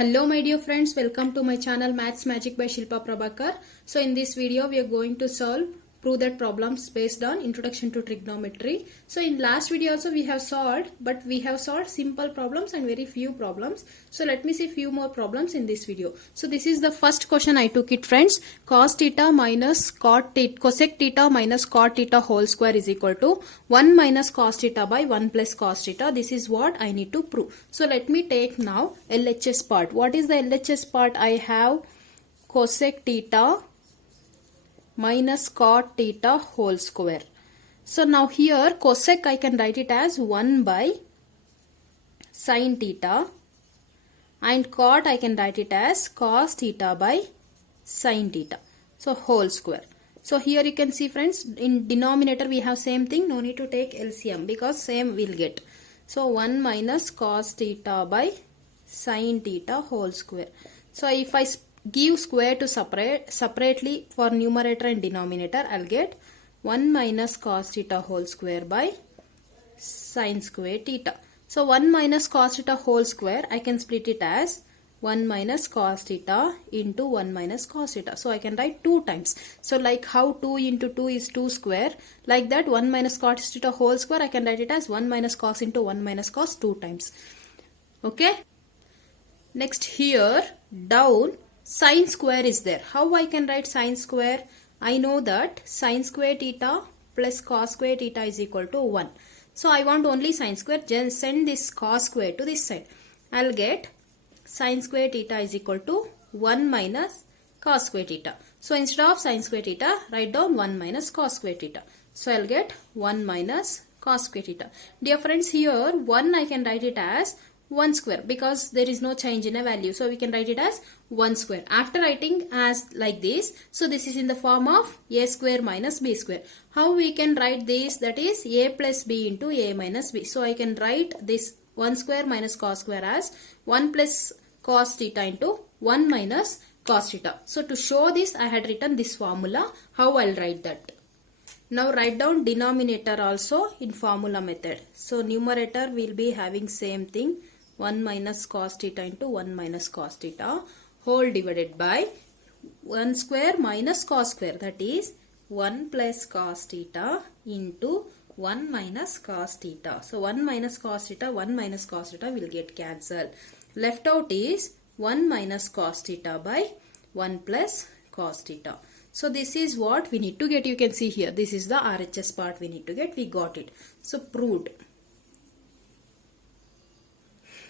Hello my dear friends, welcome to my channel Maths Magic by Shilpa Prabhakar. So in this video we are going to prove that problems based on introduction to trigonometry. So in last video also we have solved, but we have solved simple problems and very few problems. So let me see few more problems in this video. So this is the first question I took it friends. Cos theta minus cosec theta minus cot theta whole square is equal to 1 minus cos theta by 1 plus cos theta. This is what I need to prove. So let me take now LHS part. What is the LHS part? I have cosec theta minus cot theta whole square. So now here cosec I can write it as 1 by sin theta and cot I can write it as cos theta by sin theta. So whole square. So here you can see friends, in denominator we have same thing, no need to take LCM because same we'll get. So 1 minus cos theta by sin theta whole square. So if I give square to separately for numerator and denominator, I'll get 1 minus cos theta whole square by sin square theta. So 1 minus cos theta whole square, I can split it as 1 minus cos theta into 1 minus cos theta. So I can write 2 times. So like how 2 into 2 is 2 square, like that 1 minus cos theta whole square, I can write it as 1 minus cos into 1 minus cos 2 times. Okay. Next here down sin square is there. How I can write sin square? I know that sin square theta plus cos square theta is equal to 1. So I want only sin square. Just send this cos square to this side. I'll get sin square theta is equal to 1 minus cos square theta. So instead of sin square theta, write down 1 minus cos square theta. So I'll get 1 minus cos square theta. Dear friends, here 1 I can write it as 1 square because there is no change in a value. So we can write it as 1 square. After writing as like this, so this is in the form of a square minus b square. How we can write this? That is a plus b into a minus b. So I can write this 1 square minus cos square as 1 plus cos theta into 1 minus cos theta. So to show this, I had written this formula. How I'll write that? Now write down denominator also in formula method. So numerator will be having same thing, 1 minus cos theta into 1 minus cos theta whole divided by 1 square minus cos square, that is 1 plus cos theta into 1 minus cos theta. So 1 minus cos theta, 1 minus cos theta will get cancelled. Left out is 1 minus cos theta by 1 plus cos theta. So this is what we need to get. You can see here, this is the RHS part we need to get. We got it. So proved.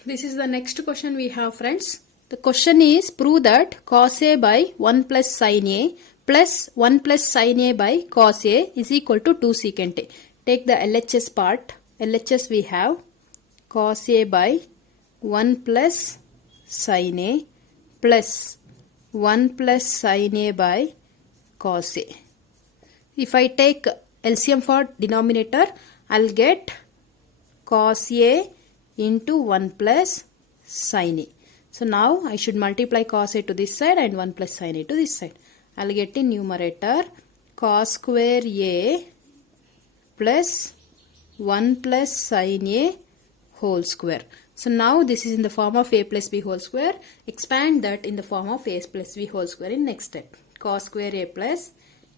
This is the next question we have friends. The question is prove that cos A by 1 plus sin A plus 1 plus sin A by cos A is equal to 2 secant A. Take the LHS part. LHS we have cos A by 1 plus sin A plus 1 plus sin A by cos A. If I take LCM for denominator, I'll get cos A into 1 plus sin A. So now I should multiply cos A to this side and 1 plus sin A to this side. I'll get in numerator cos square A plus 1 plus sin A whole square. So now this is in the form of a plus b whole square. Expand that in the form of a plus b whole square in next step. Cos square a plus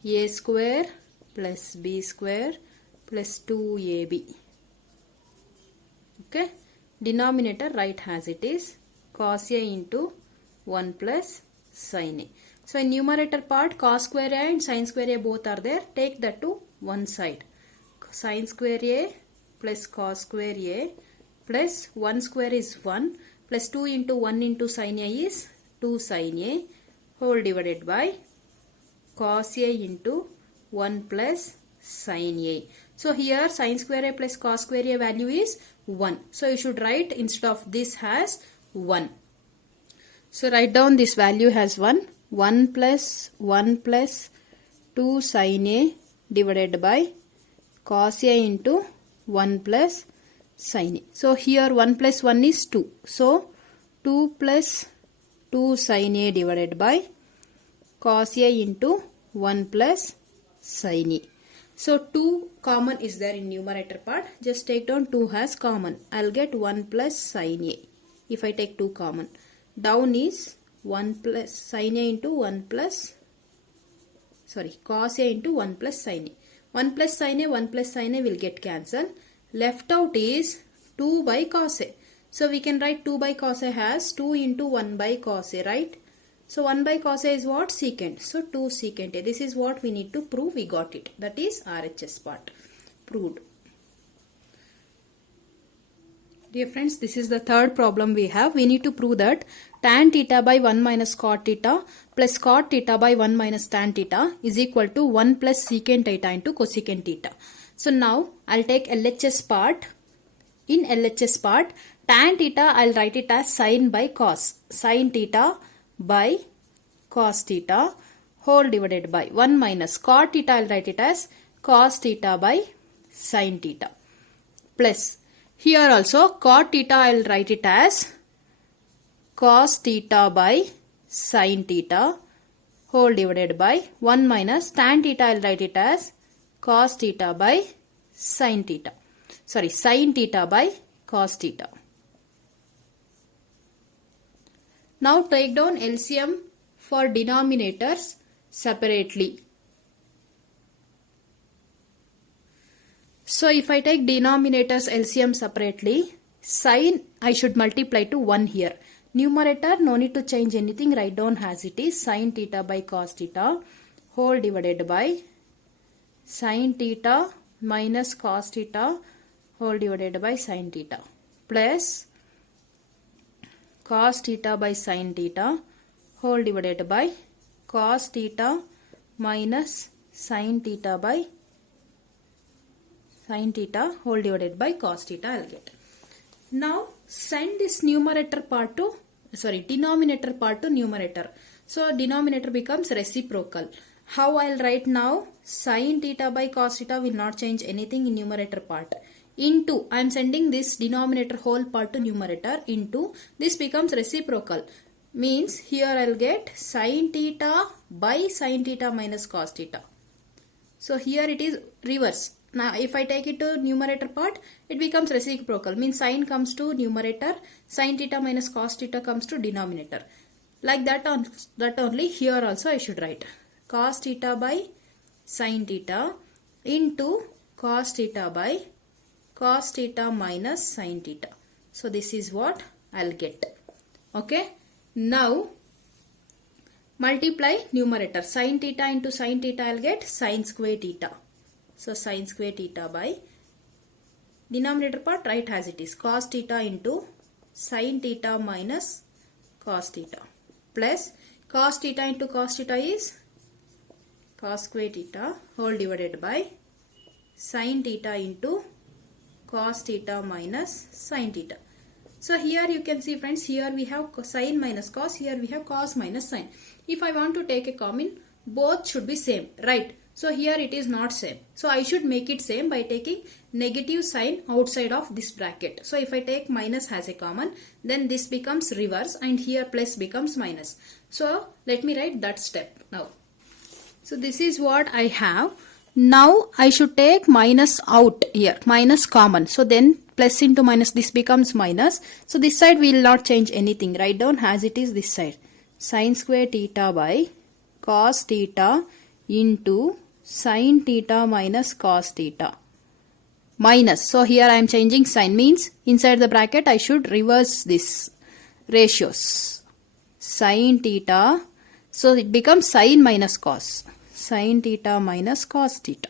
a square plus b square plus 2ab. Okay. Denominator write as it is cos a into 1 plus sin a. So in numerator part cos square a and sin square a both are there. Take that to one side. Sin square a plus cos square a plus 1 square is 1 plus 2 into 1 into sin a is 2 sin a whole divided by cos a into 1 plus sin a. So here sin square a plus cos square a value is 1. So you should write instead of this as 1. So write down this value as 1. 1 plus 2 sin a divided by cos a into 1 plus sin a. So here 1 plus 1 is 2. So 2 plus 2 sin a divided by cos a into 1 plus sin a. So 2 common is there in numerator part. Just take down 2 as common. I'll get 1 plus sin a if I take 2 common. down is 1 plus sin A into 1 plus, sorry, cos A into 1 plus sin A. 1 plus sin A, 1 plus sin A will get cancelled. Left out is 2 by cos A. So we can write 2 by cos A as 2 into 1 by cos A, right? So 1 by cos A is what? Secant. So 2 secant A. This is what we need to prove. We got it. That is RHS part. Proved. Dear friends, this is the third problem we have. We need to prove that tan theta by 1 minus cot theta plus cot theta by 1 minus tan theta is equal to 1 plus secant theta into cosecant theta. So now I'll take LHS part. In LHS part, tan theta I'll write it as sin by cos. Sin theta by cos theta whole divided by 1 minus cot theta I'll write it as cos theta by sin theta plus here also cot theta I'll write it as cos theta by sin theta whole divided by 1 minus tan theta I'll write it as cos theta by sin theta. Sorry, sin theta by cos theta. Now take down LCM for denominators separately. So if I take denominators LCM separately, sin I should multiply to 1 here. Numerator no need to change anything, write down as it is sin theta by cos theta whole divided by sin theta minus cos theta whole divided by sin theta plus cos theta by sin theta whole divided by cos theta minus sin theta by sin theta whole divided by cos theta I'll get. Now send this numerator part to, denominator part to numerator. So denominator becomes reciprocal. How I'll write now? Sin theta by cos theta will not change anything in numerator part. Into, I am sending this denominator whole part to numerator into, this becomes reciprocal. Means here I'll get sin theta by sin theta minus cos theta. So here it is reverse. Now if I take it to numerator part, it becomes reciprocal. Means sin comes to numerator, sin theta minus cos theta comes to denominator. Like that only here also I should write cos theta by sin theta into cos theta by cos theta minus sin theta. So this is what I'll get. Okay. Now multiply numerator. Sin theta into sin theta I'll get sin square theta. So sin square theta by denominator part write as it is cos theta into sin theta minus cos theta plus cos theta into cos theta is cos square theta whole divided by sin theta into cos theta minus sin theta. So here you can see friends, here we have sin minus cos, here we have cos minus sin. If I want to take a common, both should be same, right? So here it is not same. So I should make it same by taking negative sign outside of this bracket. So if I take minus as a common, then this becomes reverse and here plus becomes minus. So let me write that step now. So this is what I have. Now I should take minus out here, minus common. So then plus into minus, this becomes minus. So this side we will not change anything. Write down as it is this side. Sin square theta by cos theta into sin theta minus cos theta. Minus. So here I am changing sign, means inside the bracket I should reverse this ratios. Sin theta. So it becomes sin minus cos. Sin theta minus cos theta.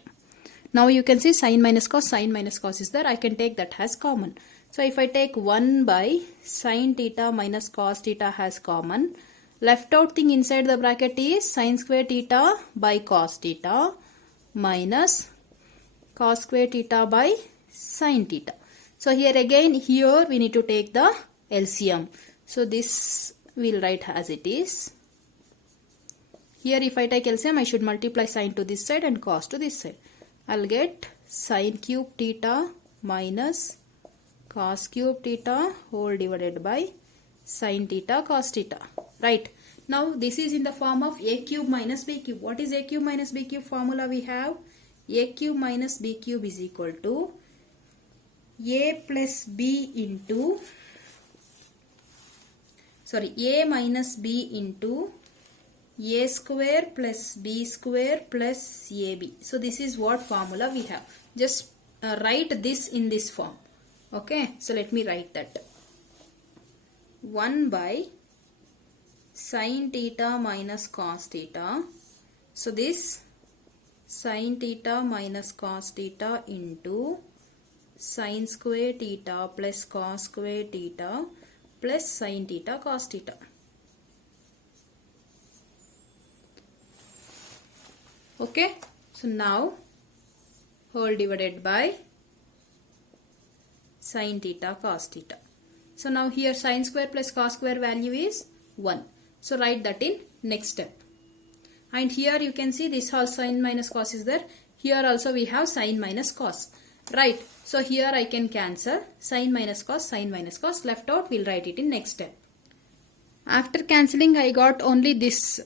Now you can see sin minus cos is there. I can take that as common. So if I take 1 by sin theta minus cos theta as common, left out thing inside the bracket is sin square theta by cos theta minus cos square theta by sin theta. So here again, here we need to take the LCM. So this we'll write as it is. Here if I take LCM, I should multiply sin to this side and cos to this side. I'll get sin cube theta minus cos cube theta whole divided by sin theta cos theta. Right. Now this is in the form of a cube minus b cube. What is a cube minus b cube formula we have? A cube minus b cube is equal to a plus b into, a minus b into a square plus b square plus ab. So this is what formula we have. Just write this in this form. Okay, so let me write that. 1 by sin theta minus cos theta. So this sin theta minus cos theta into sin square theta plus cos square theta plus sin theta cos theta. Okay, so now whole divided by sin theta cos theta. So now here sin square plus cos square value is 1. So write that in next step. And here you can see this whole sin minus cos is there. Here also we have sin minus cos. Right. So here I can cancel sin minus cos, left out. We'll write it in next step. After cancelling I got only this.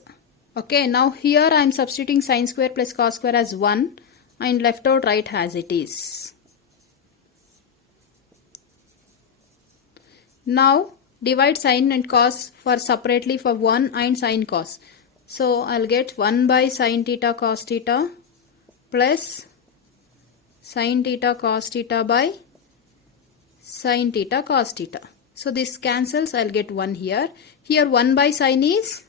Okay. Now here I am substituting sin square plus cos square as 1 and left out write as it is. Now divide sin and cos for separately for 1 and sin cos. So I'll get 1 by sin theta cos theta plus sin theta cos theta by sin theta cos theta. So this cancels, I'll get 1 here. Here 1 by sin is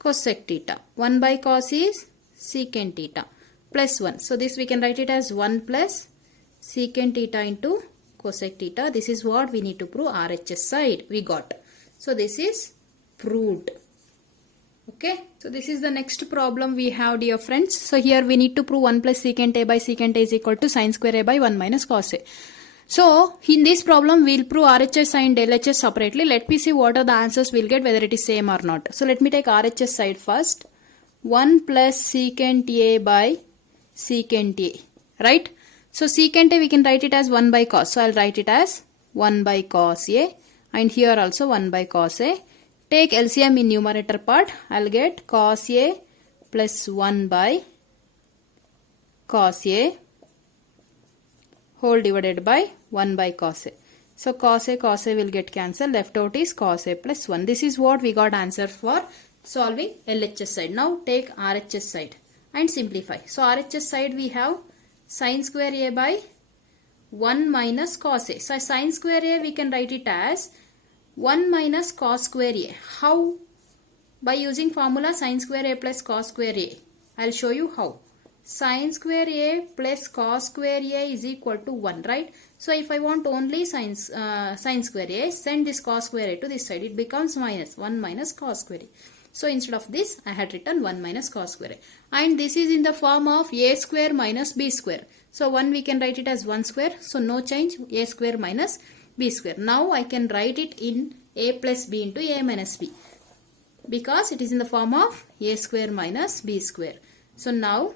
cosec theta. 1 by cos is secant theta plus 1. So this we can write it as 1 plus secant theta into cosec theta. This is what we need to prove. RHS side we got. So this is proved. Okay, so this is the next problem we have, dear friends. So here we need to prove 1 plus secant a by secant a is equal to sin square a by 1 minus cos a. So in this problem we'll prove RHS and LHS separately. Let me see what are the answers we'll get, whether it is same or not. So let me take RHS side first. 1 plus secant a by secant a, right? So secant a we can write it as 1 by cos. So I'll write it as 1 by cos a, and here also 1 by cos a. Take LCM in numerator part. I'll get cos a plus 1 by cos a whole divided by 1 by cos a. So cos a will get cancelled. Left out is cos a plus 1. This is what we got answer for solving LHS side. Now take RHS side and simplify. So RHS side we have sin square a by 1 minus cos a. So sin square a we can write it as 1 minus cos square a. How? By using formula sin square a plus cos square a. I'll show you how. Sin square a plus cos square a is equal to 1, right? So if I want only sin square a, send this cos square a to this side. It becomes minus 1 minus cos square a. So instead of this, I had written 1 minus cos square a. And this is in the form of a square minus b square. So 1 we can write it as 1 square. So no change, a square minus b square. Now I can write it in a plus b into a minus b, because it is in the form of a square minus b square. So now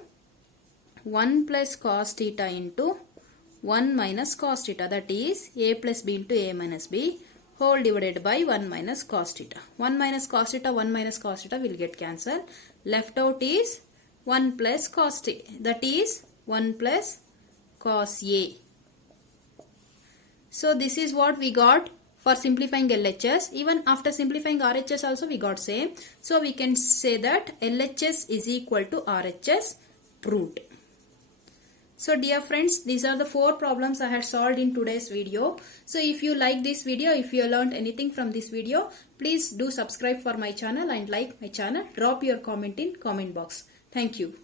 1 plus cos theta into 1 minus cos theta, that is a plus b into a minus b whole divided by 1 minus cos theta. 1 minus cos theta, 1 minus cos theta will get cancelled. Left out is 1 plus cos theta, that is 1 plus cos a. So this is what we got for simplifying LHS. Even after simplifying RHS also we got same. So we can say that LHS is equal to RHS proved. So dear friends, these are the 4 problems I had solved in today's video. So if you like this video, if you learned anything from this video, please do subscribe for my channel and like my channel. Drop your comment in comment box. Thank you.